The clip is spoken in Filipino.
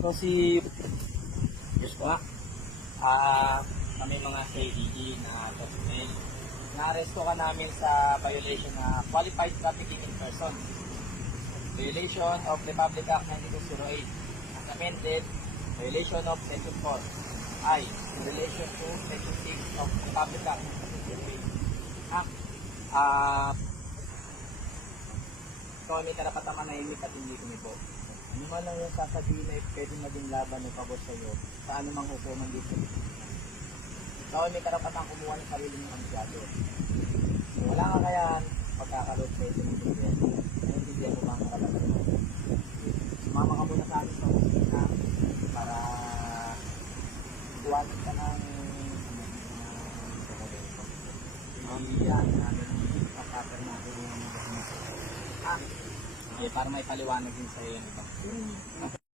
So si po. Ah, kami mga KDE na personnel. Na-arresto ka namin sa violation na qualified trafficking in person. Violation of Republic Act 9208 as amended, violation of Section 4 I, in relation to Section 6 of Republic Act 9208 Act. Ah, ikaw may karapatang manahimik at hindi kumibo. Ano man lang yung sasabihin na pwede maging laban o pabor sa iyo, sa anumang hukuman dito. Ikaw ay may karapatang kumuha ng sarili ng amsyado. Wala ka kaya pagkakaroon sa ito ng gobyerno, naiintindihan mo ba ang karapatan mo? Sumama ka muna sa amin sa opisina para buwanan ka ng. Mamilihan namin ang pagkakaroon para may paliwanag din sa iyo.